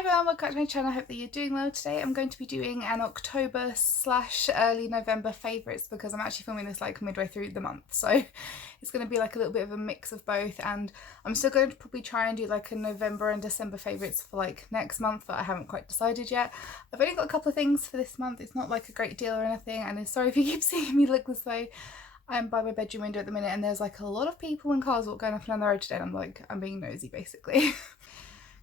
everyone, welcome back to my channel. I hope that you're doing well. Today I'm going to be doing an October / early November favourites because I'm actually filming this like midway through the month, so it's going to be like a little bit of a mix of both, and I'm still going to probably try and do like a November and December favourites for like next month, but I haven't quite decided yet. I've only got a couple of things for this month. It's not like a great deal or anything, and sorry if you keep seeing me look this way. I'm by my bedroom window at the minute and there's like a lot of people and cars going up and down the road today, and I'm being nosy basically.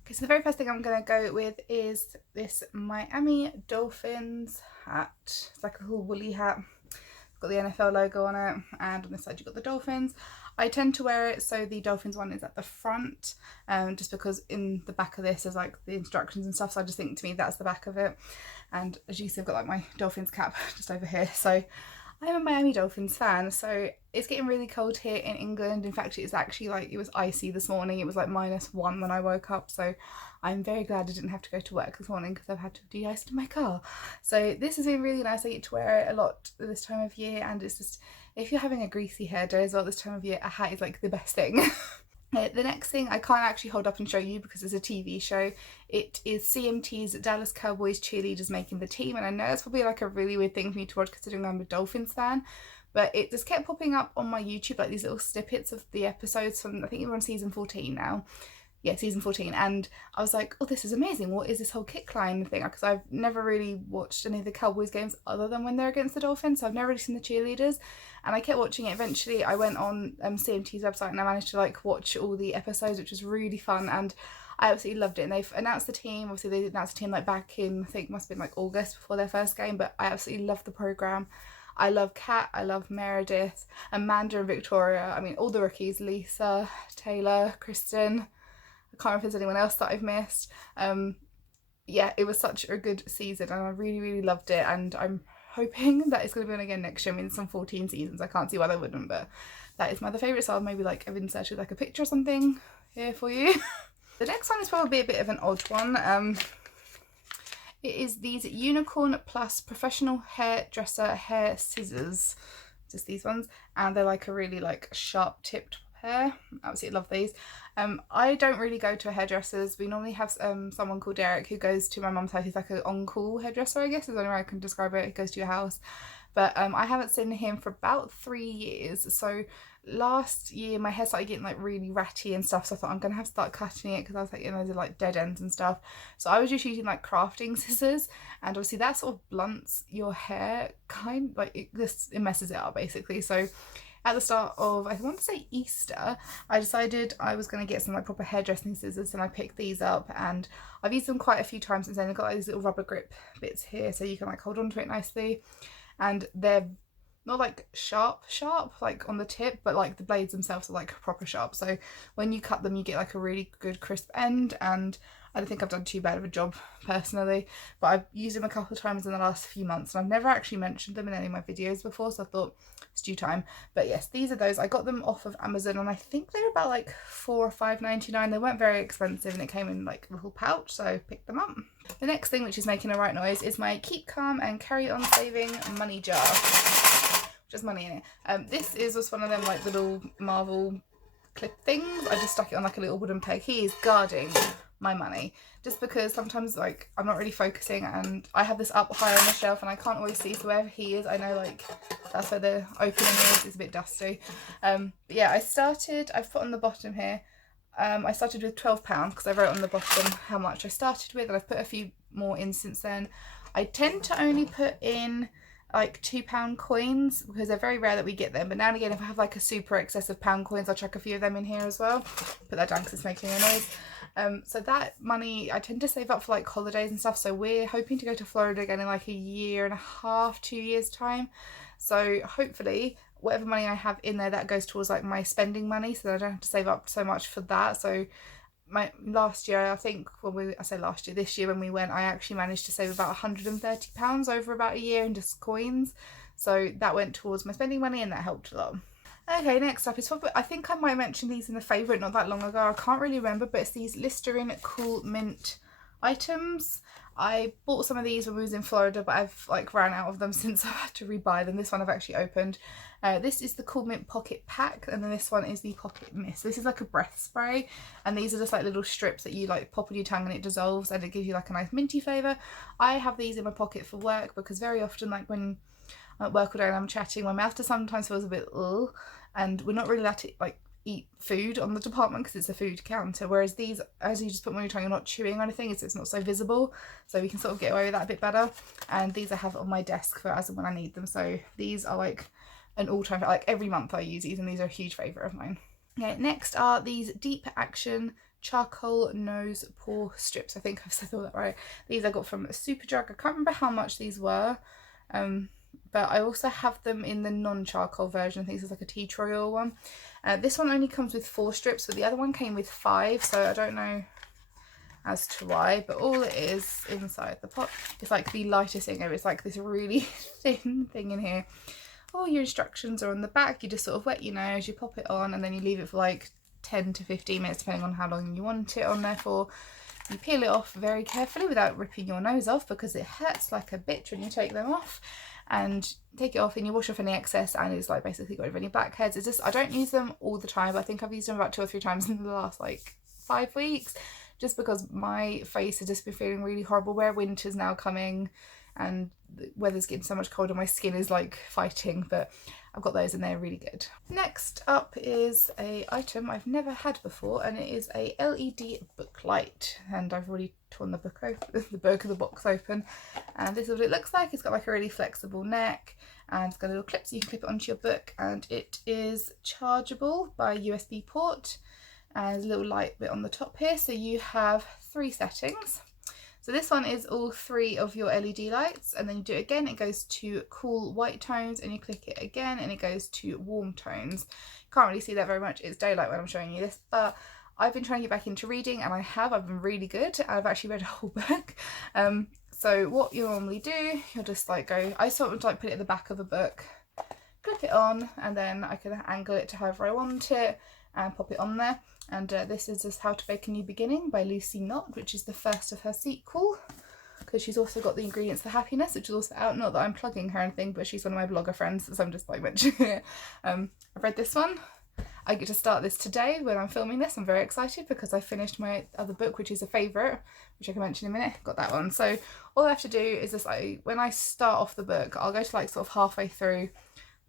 Okay, so the very first thing I'm going to go with is this Miami Dolphins hat. It's like a little woolly hat. It's got the NFL logo on it, and on this side you've got the Dolphins. I tend to wear it so the Dolphins one is at the front, just because in the back of this is like the instructions and stuff, so I just think to me that's the back of it. And as you can see, I've got like my Dolphins cap just over here, so I'm a Miami Dolphins fan. So it's getting really cold here in England. In fact, it's actually like, it was icy this morning. It was like -1 when I woke up. So I'm very glad I didn't have to go to work this morning because I've had to de-ice my car. So this has been really nice. I get to wear it a lot this time of year, and it's just, if you're having a greasy hair day as well this time of year, a hat is like the best thing. The next thing I can't actually hold up and show you because it's a TV show. It is CMT's Dallas Cowboys cheerleaders making the team, and I know it's probably like a really weird thing for me to watch considering I'm a Dolphins fan, but it just kept popping up on my YouTube, like these little snippets of the episodes from, I think we're on season 14 now. Yeah, season 14, and I was like, oh, this is amazing. What is this whole kick line thing? Because I've never really watched any of the Cowboys games other than when they're against the Dolphins, so I've never really seen the cheerleaders, and I kept watching it. Eventually I went on CMT's website and I managed to like watch all the episodes, which was really fun, and I absolutely loved it. And they've announced the team. Obviously they announced the team like back in, I think it must have been like August before their first game, but I absolutely loved the programme. I love Kat, I love Meredith, Amanda and Victoria. I mean, all the rookies, Lisa, Taylor, Kristen. I can't remember if there's anyone else that I've missed. Yeah, it was such a good season and I really loved it, and I'm hoping that it's going to be on again next year. I mean, it's on 14 seasons, I can't see why they wouldn't, but that is my other favourite, so I'll maybe like, I've inserted like a picture or something here for you. The next one is probably a bit of an odd one. It is these Unicorn Plus Professional Hairdresser Hair Scissors, just these ones, and they're like a really like sharp tipped hair. Absolutely love these. I don't really go to hairdressers. We normally have someone called Derek who goes to my mum's house. He's like an on-call hairdresser, I guess is the only way I can describe it. He goes to your house, but I haven't seen him for about 3 years. So last year my hair started getting like really ratty and stuff, so I thought I'm gonna have to start cutting it because I was like, you know, they're like dead ends and stuff. So I was just using like crafting scissors, and obviously that sort of blunts your hair, it messes it up basically. So at the start of, I want to say Easter, I decided I was going to get some like proper hairdressing scissors, and I picked these up, and I've used them quite a few times since then. They've got like these little rubber grip bits here so you can like hold on to it nicely, and they're not like sharp like on the tip, but like the blades themselves are like proper sharp, so when you cut them you get like a really good crisp end, and I don't think I've done too bad of a job personally, but I've used them a couple of times in the last few months and I've never actually mentioned them in any of my videos before, so I thought it's due time. But yes, these are those. I got them off of Amazon and I think they were about like $4 or $5.99. They weren't very expensive and it came in like a little pouch, so I picked them up. The next thing, which is making a right noise, is my Keep Calm and Carry On Saving money jar. Just money in it. This is just one of them like little Marvel clip things. I just stuck it on like a little wooden peg. He is guarding my money, just because sometimes like I'm not really focusing and I have this up high on the shelf and I can't always see, so wherever he is I know like that's where the opening is. It's a bit dusty. But yeah, I've put on the bottom here, I started with £12 because I wrote on the bottom how much I started with, and I've put a few more in since then. I tend to only put in like £2 coins because they're very rare that we get them, but now and again if I have like a super excess of pound coins I'll chuck a few of them in here as well. Put that down because it's making a noise. So that money I tend to save up for like holidays and stuff, so we're hoping to go to Florida again in like 1.5 years, 2 years time, so hopefully whatever money I have in there, that goes towards like my spending money, so that I don't have to save up so much for that. So last year, I think, this year when we went, I actually managed to save about £130 over about a year in just coins, so that went towards my spending money and that helped a lot. Okay, next up is probably, I think I might mention these in the favourite not that long ago, I can't really remember, but it's these Listerine Cool Mint items. I bought some of these when we was in Florida, but I've like ran out of them since I had to rebuy them. This one I've actually opened. This is the Cool Mint Pocket Pack, and then this one is the Pocket Mist. This is like a breath spray, and these are just like little strips that you like pop on your tongue and it dissolves and it gives you like a nice minty flavour. I have these in my pocket for work because very often, like when I'm at work all day and I'm chatting, my mouth just sometimes feels a bit ugh, and we're not really allowed to like eat food on the department because it's a food counter, whereas these, as you just put them on your tongue, you're not chewing or anything, it's not so visible, so we can sort of get away with that a bit better. And these I have on my desk for as and when I need them, so these are like an all-time, like every month I use these, and these are a huge favourite of mine. Okay, next are these Deep Action Charcoal Nose Pore Strips. I think I've said all that right. These I got from Superdrug. I can't remember how much these were, but I also have them in the non-charcoal version. I think this is like a tea tree oil one. This one only comes with 4 strips, but the other one came with 5, so I don't know as to why, but all it is inside the pot is like the lightest thing ever. It's like this really thin thing in here. All your instructions are on the back. You just sort of wet your nose, you pop it on, and then you leave it for like 10 to 15 minutes depending on how long you want it on there for. You peel it off very carefully without ripping your nose off because it hurts like a bitch when you take them off, and take it off and you wash off any excess, and it's like basically got rid of any blackheads. It's just, I don't use them all the time, but I think I've used them about 2 or 3 times in the last like 5 weeks, just because my face has just been feeling really horrible where winter's now coming and the weather's getting so much colder, my skin is like fighting, but I've got those and they're really good. Next up is a item I've never had before, and it is a LED book light, and I've already torn the book open, the back of the box open, and this is what it looks like. It's got like a really flexible neck and it's got a little clip so you can clip it onto your book, and it is chargeable by USB port, and there's a little light bit on the top here, so you have 3 settings. So this one is all 3 of your LED lights, and then you do it again, it goes to cool white tones, and you click it again and it goes to warm tones. Can't really see that very much, it's daylight when I'm showing you this, but I've been trying to get back into reading, and I've been really good. I've actually read a whole book. So what you normally do, you'll just like go, I sort of like put it at the back of a book, clip it on, and then I can angle it to however I want it and pop it on there. And this is just How to Bake a New Beginning by Lucy Knott, which is the first of her sequel, because she's also got The Ingredients for Happiness, which is also out. Not that I'm plugging her or anything, but she's one of my blogger friends, so I'm just like mentioning it. I've read this one. I get to start this today when I'm filming this. I'm very excited because I finished my other book, which is a favourite, which I can mention in a minute. Got that one. So all I have to do is just like, when I start off the book, I'll go to like sort of halfway through,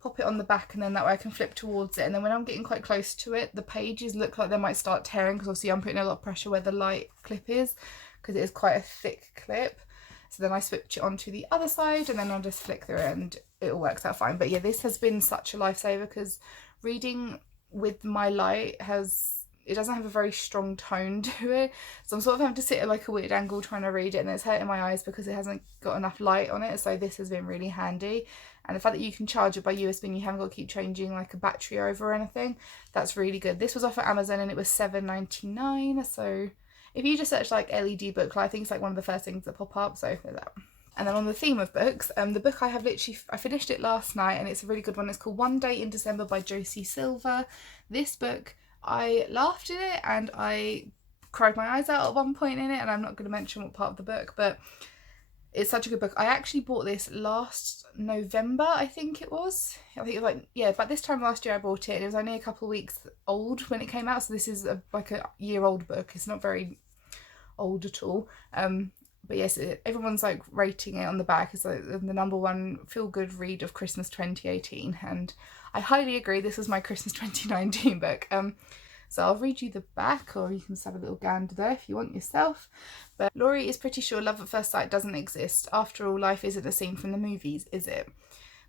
pop it on the back, and then that way I can flip towards it, and then when I'm getting quite close to it, the pages look like they might start tearing because obviously I'm putting a lot of pressure where the light clip is, because it is quite a thick clip. So then I switch it onto the other side, and then I'll just flick through it and it all works out fine. But yeah, this has been such a lifesaver because reading with my light it doesn't have a very strong tone to it, so I'm sort of having to sit at like a weird angle trying to read it, and it's hurting my eyes because it hasn't got enough light on it. So this has been really handy, and the fact that you can charge it by USB and you haven't got to keep changing like a battery over or anything, that's really good. This was off at Amazon and it was $7.99, so if you just search like LED book light, I think it's like one of the first things that pop up, so there's that. And then on the theme of books, the book I finished it last night, and it's a really good one. It's called One Day in December by Josie Silver. This book, I laughed at it and I cried my eyes out at one point in it, and I'm not going to mention what part of the book, but it's such a good book. I actually bought this last November, I think it was. I think it was like, yeah, about this time last year I bought it, and it was only a couple of weeks old when it came out, so this is like a year-old book. It's not very old at all. But yes, everyone's like rating it on the back as like the #1 feel-good read of Christmas 2018, and I highly agree. This was my Christmas 2019 book. So I'll read you the back, or you can just have a little gander there if you want yourself. But Laurie is pretty sure love at first sight doesn't exist. After all, life isn't the scene from the movies, is it?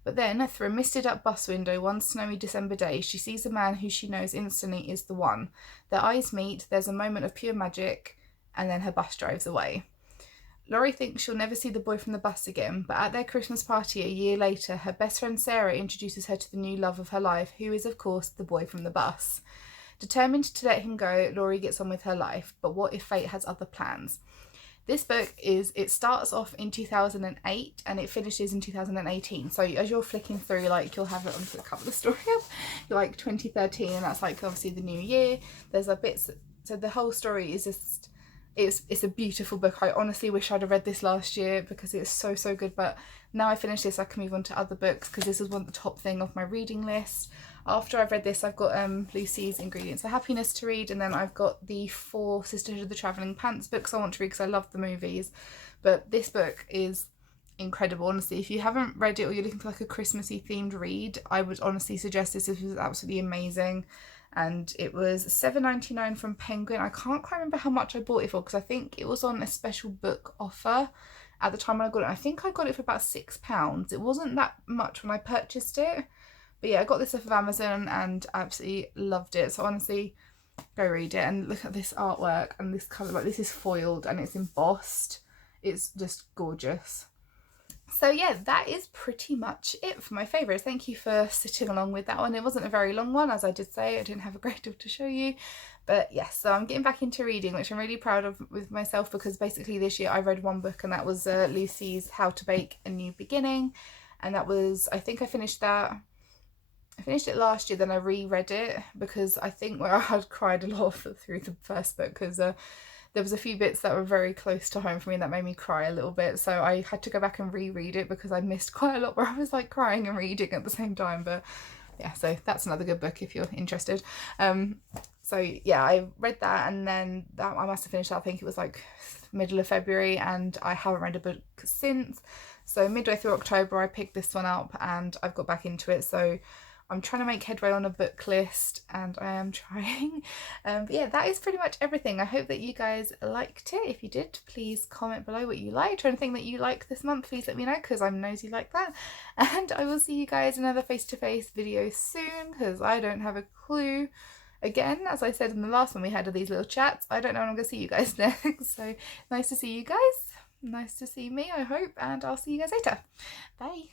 But then, through a misted up bus window one snowy December day, she sees a man who she knows instantly is the one. Their eyes meet, there's a moment of pure magic, and then her bus drives away. Laurie thinks she'll never see the boy from the bus again, but at their Christmas party a year later, her best friend Sarah introduces her to the new love of her life, who is, of course, the boy from the bus. Determined to let him go, Laurie gets on with her life, but what if fate has other plans? This book it starts off in 2008 and it finishes in 2018. So as you're flicking through, like, you'll have it on the cover of the story up, you're like 2013, and that's like obviously the new year. There's bits, so the whole story is just, it's a beautiful book. I honestly wish I'd have read this last year because it's so good, but now I finished this I can move on to other books because this is one of the top thing of my reading list. After I've read this I've got Lucy's Ingredients of Happiness to read, and then I've got the 4 Sisterhood of the Travelling Pants books I want to read because I love the movies. But this book is incredible, honestly. If you haven't read it or you're looking for like a Christmassy themed read, I would honestly suggest this. This was absolutely amazing. And it was $7.99 from Penguin. I can't quite remember how much I bought it for because I think it was on a special book offer at the time when I got it. I think I got it for about £6. It wasn't that much when I purchased it, but yeah, I got this off of Amazon and absolutely loved it. So honestly, go read it and look at this artwork and this colour. Like, this is foiled and it's embossed. It's just gorgeous. So yeah, that is pretty much it for my favourites. Thank you for sitting along with that one. It wasn't a very long one, as I did say. I didn't have a great deal to show you. But yes, so I'm getting back into reading, which I'm really proud of with myself, because basically this year I read one book, and that was Lucy's How to Bake a New Beginning. And that was, I think I finished that. I finished it last year, then I reread it because I think I had cried a lot through the first book because there was a few bits that were very close to home for me and that made me cry a little bit. So I had to go back and reread it because I missed quite a lot where I was like crying and reading at the same time. But yeah, so that's another good book if you're interested. So yeah, I read that, and then that I must have finished that, I think it was like middle of February, and I haven't read a book since. So midway through October I picked this one up and I've got back into it. So I'm trying to make headway on a book list, and I am trying. But yeah, that is pretty much everything. I hope that you guys liked it. If you did, please comment below what you liked or anything that you like this month. Please let me know because I'm nosy like that. And I will see you guys in another face-to-face video soon because I don't have a clue. Again, as I said in the last one we had of these little chats, I don't know when I'm going to see you guys next. So nice to see you guys. Nice to see me, I hope. And I'll see you guys later. Bye.